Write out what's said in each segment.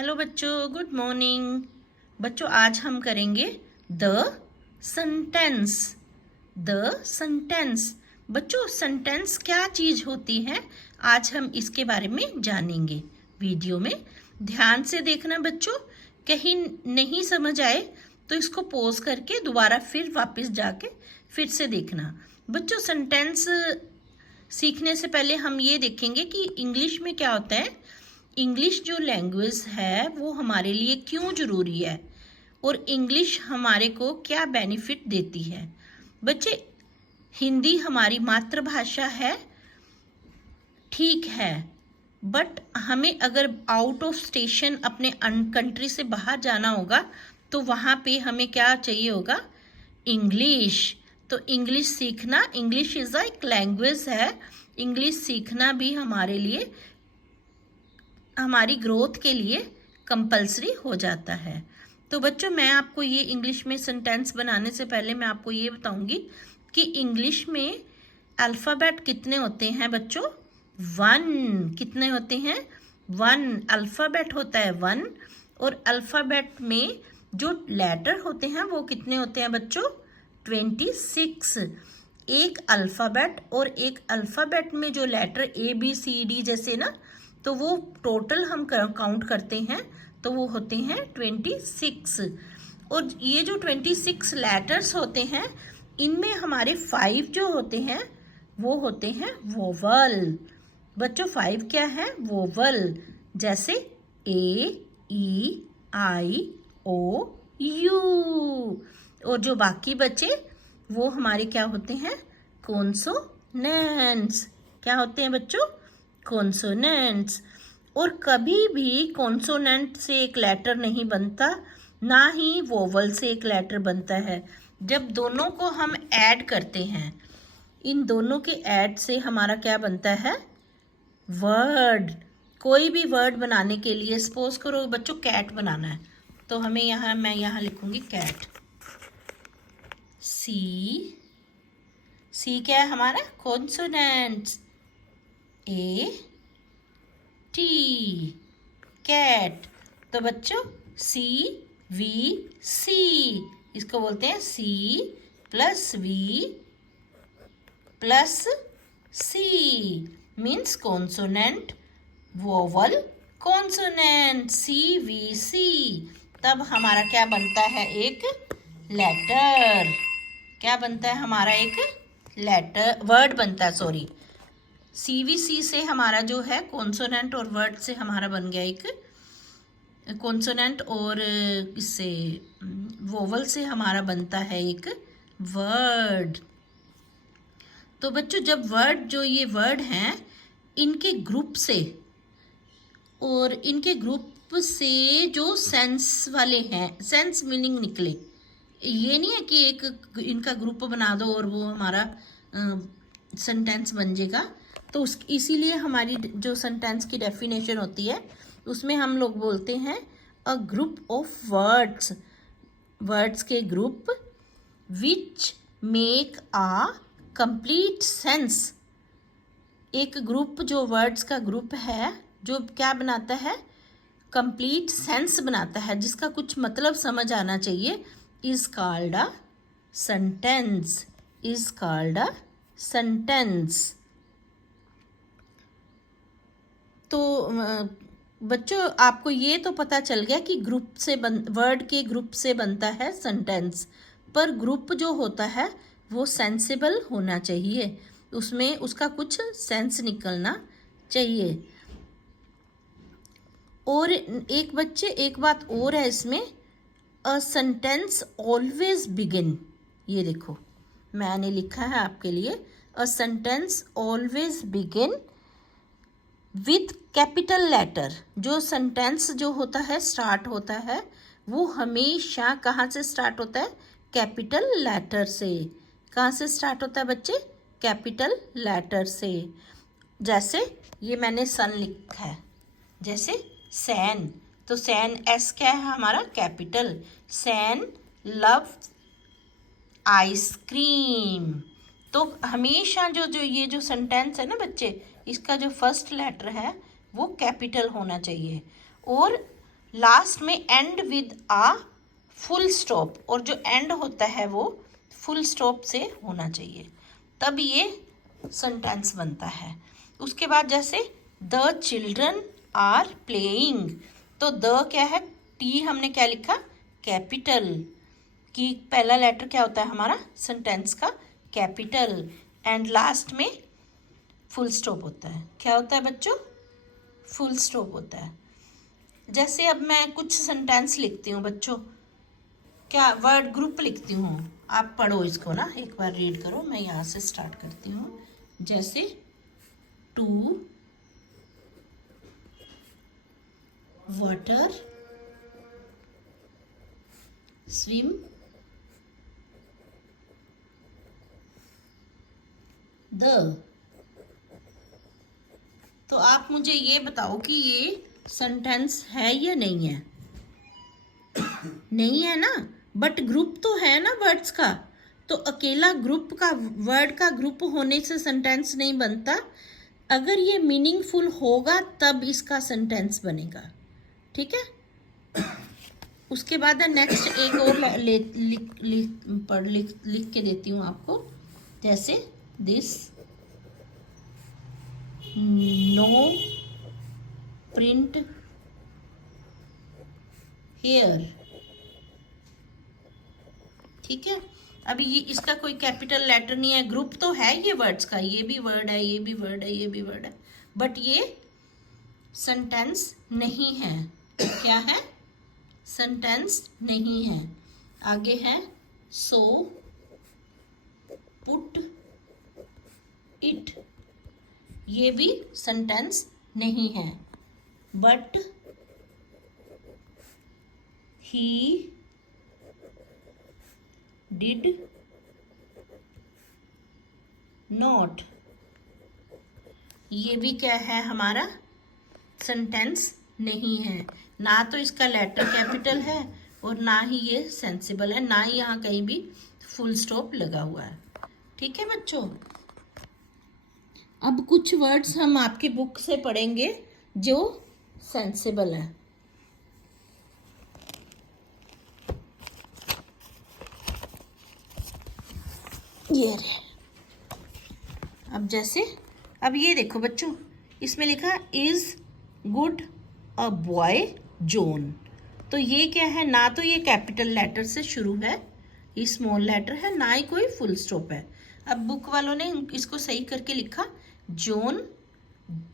Hello बच्चों, good morning. बच्चों आज हम करेंगे द सेंटेंस। The sentence. बच्चों सेंटेंस क्या चीज़ होती है, आज हम इसके बारे में जानेंगे वीडियो में। ध्यान से देखना बच्चों, कहीं नहीं समझ आए तो इसको पॉज करके दोबारा फिर वापस जाके फिर से देखना। बच्चों सेंटेंस सीखने से पहले हम ये देखेंगे कि इंग्लिश में क्या होता है। इंग्लिश जो लैंग्वेज है वो हमारे लिए क्यों ज़रूरी है और इंग्लिश हमारे को क्या बेनिफिट देती है। बच्चे हिंदी हमारी मातृभाषा है, ठीक है, बट हमें अगर आउट ऑफ स्टेशन अपने कंट्री से बाहर जाना होगा तो वहाँ पे हमें क्या चाहिए होगा, इंग्लिश। तो इंग्लिश सीखना, इंग्लिश इज़ एक लैंग्वेज है, इंग्लिश सीखना भी हमारे लिए, हमारी ग्रोथ के लिए कंपलसरी हो जाता है। तो बच्चों मैं आपको ये इंग्लिश में सेंटेंस बनाने से पहले मैं आपको ये बताऊंगी कि इंग्लिश में अल्फ़ाबेट कितने होते हैं बच्चों। 1 कितने होते हैं, 1 अल्फ़ाबेट होता है 1। और अल्फ़ाबेट में जो लेटर होते हैं वो कितने होते हैं बच्चों, 26। एक अल्फ़ाबेट और एक अल्फ़ाबेट में जो लेटर ABCD जैसे ना, तो वो टोटल हम काउंट करते हैं तो वो होते हैं 26। और ये जो 26 लेटर्स होते हैं इनमें हमारे 5 जो होते हैं वो होते हैं वोवल। बच्चों 5 क्या है, वोवल, जैसे A, E, I, O, U। और जो बाकी बचे वो हमारे क्या होते हैं, कॉन्सोनेंट्स। क्या होते हैं बच्चों, कॉन्सोनेंट्स। और कभी भी कॉन्सोनेंट से एक लेटर नहीं बनता, ना ही वोवल से एक लेटर बनता है। जब दोनों को हम ऐड करते हैं, इन दोनों के ऐड से हमारा क्या बनता है, वर्ड। कोई भी वर्ड बनाने के लिए, सपोज करो बच्चों कैट बनाना है तो हमें यहाँ, मैं यहाँ लिखूंगी कैट। सी क्या है हमारा, कॉन्सोनेंट्स। A, T, cat. तो बच्चों CVC, इसको बोलते हैं C+V+C means consonant vowel consonant, CVC। तब हमारा क्या बनता है, एक लेटर। क्या बनता है हमारा, एक लेटर, वर्ड बनता है, सॉरी। CVC से हमारा जो है कॉन्सोनेंट और वर्ड से हमारा बन गया एक कॉन्सोनेंट, और इससे वोवल से हमारा बनता है एक वर्ड। तो बच्चों जब वर्ड, जो ये वर्ड हैं इनके ग्रुप से, और इनके ग्रुप से जो सेंस वाले हैं, सेंस मीनिंग निकले, ये नहीं है कि एक इनका ग्रुप बना दो और वो हमारा सेंटेंस बन जाएगा। तो उस इसीलिए हमारी जो सेंटेंस की डेफिनेशन होती है उसमें हम लोग बोलते हैं a group of words, words के group which make a complete sense. एक ग्रुप जो वर्ड्स का ग्रुप है जो क्या बनाता है, कंप्लीट सेंस बनाता है, जिसका कुछ मतलब समझ आना चाहिए, is called a sentence, is called a sentence. तो बच्चों आपको ये तो पता चल गया कि ग्रुप से वर्ड के ग्रुप से बनता है सेंटेंस, पर ग्रुप जो होता है वो सेंसिबल होना चाहिए, उसमें उसका कुछ सेंस निकलना चाहिए। और एक बच्चे एक बात और है इसमें, अ सेंटेंस ऑलवेज बिगिन, ये देखो मैंने लिखा है आपके लिए, a sentence always begin with capital letter. जो सेंटेंस जो होता है, स्टार्ट होता है, वो हमेशा कहाँ से स्टार्ट होता है, कैपिटल लेटर से। कहाँ से स्टार्ट होता है बच्चे, कैपिटल लेटर से। जैसे ये मैंने सन लिखा है, जैसे सैन, तो सैन S क्या है हमारा, कैपिटल। San love ice cream. तो हमेशा जो जो ये जो सेंटेंस है ना बच्चे, इसका जो फर्स्ट लेटर है वो कैपिटल होना चाहिए। और लास्ट में end with a full stop, और जो एंड होता है वो फुल स्टॉप से होना चाहिए, तब ये सेंटेंस बनता है। उसके बाद जैसे द चिल्ड्रन आर प्लेइंग, तो द क्या है, टी हमने क्या लिखा, कैपिटल, कि पहला लेटर क्या होता है हमारा सेंटेंस का, कैपिटल, एंड लास्ट में फुल स्टॉप होता है। क्या होता है बच्चों, फुल स्टॉप होता है। जैसे अब मैं कुछ सेंटेंस लिखती हूँ बच्चों, क्या वर्ड ग्रुप लिखती हूँ, आप पढ़ो इसको ना, एक बार रीड करो। मैं यहाँ से स्टार्ट करती हूँ। जैसे टू वाटर स्विम द, तो आप मुझे ये बताओ कि ये सेंटेंस है या नहीं है। नहीं है ना, बट ग्रुप तो है ना वर्ड्स का, तो अकेला ग्रुप का, वर्ड का ग्रुप होने से सेंटेंस नहीं बनता। अगर ये मीनिंगफुल होगा तब इसका सेंटेंस बनेगा, ठीक है। उसके बाद नेक्स्ट एक और लिख के देती हूँ आपको। जैसे दिस नो प्रिंट हेयर, ठीक है। अभी ये इसका कोई कैपिटल लेटर नहीं है, ग्रुप तो है ये वर्ड्स का, ये भी वर्ड है, ये भी वर्ड है, ये भी वर्ड है, बट ये सेंटेंस नहीं है। क्या है, सेंटेंस नहीं है। आगे है सो पुट इट, ये भी सेंटेंस नहीं है, बट ही डिड नॉट, ये भी क्या है हमारा, सेंटेंस नहीं है। ना तो इसका लेटर कैपिटल है और ना ही ये सेंसिबल है, ना ही यहाँ कहीं भी फुल स्टॉप लगा हुआ है, ठीक है बच्चों। अब कुछ वर्ड्स हम आपकी बुक से पढ़ेंगे जो सेंसिबल है। ये रहे। अब जैसे, अब ये देखो बच्चों, इसमें लिखा is good a boy John, तो ये क्या है, ना तो ये कैपिटल लेटर से शुरू है, ये स्मॉल लेटर है, ना ही कोई फुल स्टॉप है। अब बुक वालों ने इसको सही करके लिखा जॉन,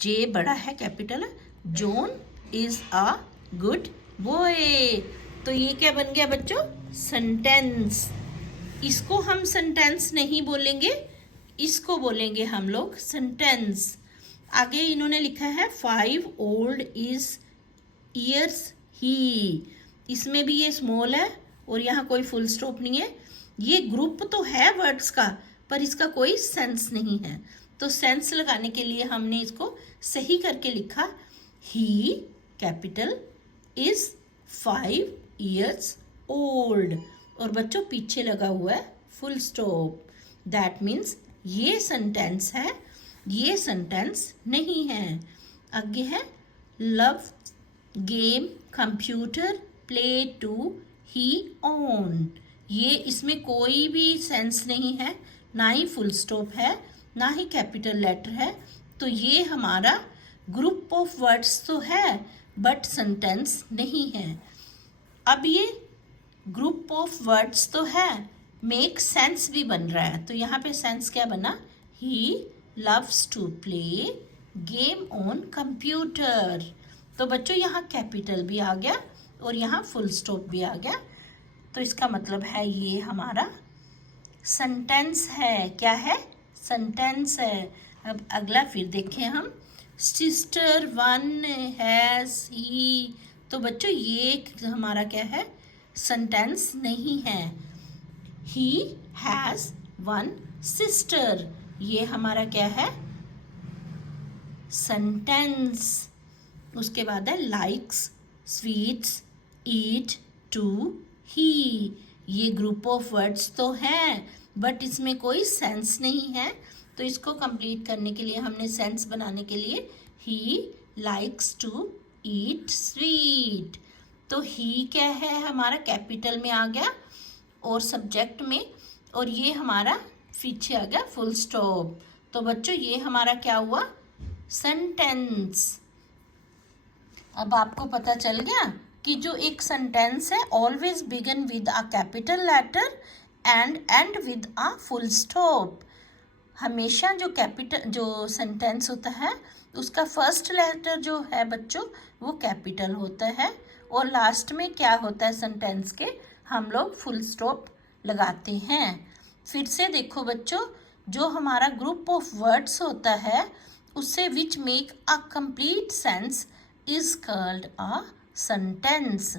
जे बड़ा है, कैपिटल है, John is a good boy, तो ये क्या बन गया बच्चों, सेंटेंस। इसको हम सेंटेंस नहीं बोलेंगे, इसको बोलेंगे हम लोग सेंटेंस। आगे इन्होंने लिखा है 5 ओल्ड इज ईयर्स ही, इसमें भी ये स्मॉल है और यहाँ कोई फुल स्टॉप नहीं है। ये ग्रुप तो है वर्ड्स का, पर इसका कोई सेंस नहीं है, तो सेंस लगाने के लिए हमने इसको सही करके लिखा he capital is 5 years old, और बच्चों पीछे लगा हुआ है फुल स्टॉप। दैट मीन्स ये सेंटेंस है, ये सेंटेंस नहीं है। आगे है love game computer play to he on, ये इसमें कोई भी सेंस नहीं है, ना ही फुल स्टॉप है, ना ही कैपिटल लेटर है, तो ये हमारा ग्रुप ऑफ वर्ड्स तो है बट सेंटेंस नहीं है। अब ये ग्रुप ऑफ वर्ड्स तो है, मेक सेंस भी बन रहा है, तो यहाँ पे सेंस क्या बना, he loves to play game on computer, तो बच्चों यहाँ कैपिटल भी आ गया और यहाँ फुल स्टॉप भी आ गया, तो इसका मतलब है ये हमारा सेंटेंस है। क्या है, सेंटेंस है। अब अगला फिर देखें हम, सिस्टर वन हैज़ ही, तो बच्चों ये हमारा क्या है, सेंटेंस नहीं है। ही हैज़ वन सिस्टर, ये हमारा क्या है, सेंटेंस। उसके बाद है लाइक्स स्वीट्स ईट टू ही, ये ग्रुप ऑफ वर्ड्स तो हैं बट इसमें कोई सेंस नहीं है, तो इसको कंप्लीट करने के लिए हमने सेंस बनाने के लिए he likes to eat sweet, तो ही क्या है हमारा कैपिटल में आ गया और सब्जेक्ट में, और ये हमारा पीछे आ गया फुल स्टॉप। तो बच्चों ये हमारा क्या हुआ, सेंटेंस। अब आपको पता चल गया कि जो एक सेंटेंस है always begin with a capital letter and end with a full stop. हमेशा जो सेंटेंस होता है उसका फर्स्ट लेटर जो है बच्चों वो कैपिटल होता है, और लास्ट में क्या होता है सेंटेंस के, हम लोग फुल स्टॉप लगाते हैं। फिर से देखो बच्चों, जो हमारा ग्रुप ऑफ वर्ड्स होता है उससे विच make a complete sense is called a sentence.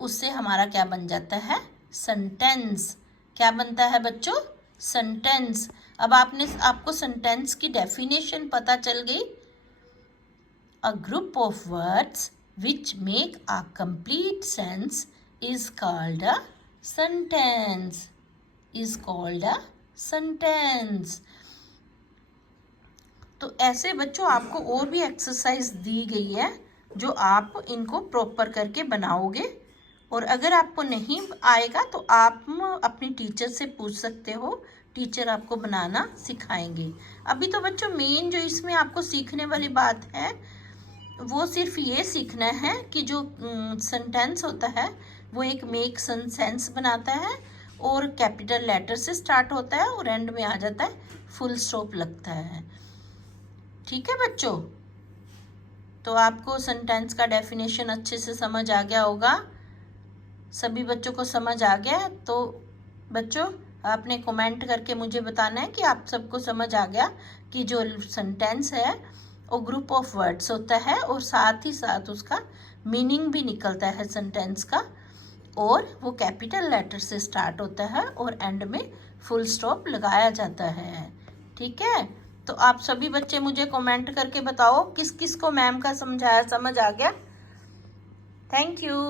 उससे हमारा क्या बन जाता है, सेंटेंस। क्या बनता है बच्चों, सेंटेंस। अब आपको सेंटेंस की डेफिनेशन पता चल गई। अ group of words which make a complete sense is called a sentence, is called a sentence. तो ऐसे बच्चों आपको और भी एक्सरसाइज दी गई है जो आप इनको प्रॉपर करके बनाओगे, और अगर आपको नहीं आएगा तो आप अपनी टीचर से पूछ सकते हो, टीचर आपको बनाना सिखाएंगे। अभी तो बच्चों मेन जो इसमें आपको सीखने वाली बात है वो सिर्फ ये सीखना है कि जो सेंटेंस होता है वो एक मेक सेंस बनाता है और कैपिटल लेटर से स्टार्ट होता है और एंड में आ जाता है फुल स्टॉप लगता है। ठीक है बच्चों, तो आपको सेंटेंस का डेफिनेशन अच्छे से समझ आ गया होगा। सभी बच्चों को समझ आ गया? तो बच्चों आपने कमेंट करके मुझे बताना है कि आप सबको समझ आ गया कि जो सेंटेंस है वो ग्रुप ऑफ वर्ड्स होता है और साथ ही साथ उसका मीनिंग भी निकलता है सेंटेंस का, और वो कैपिटल लेटर से स्टार्ट होता है और एंड में फुल स्टॉप लगाया जाता है। ठीक है, तो आप सभी बच्चे मुझे कमेंट करके बताओ किस किस को मैम का समझाया समझ आ गया। Thank you.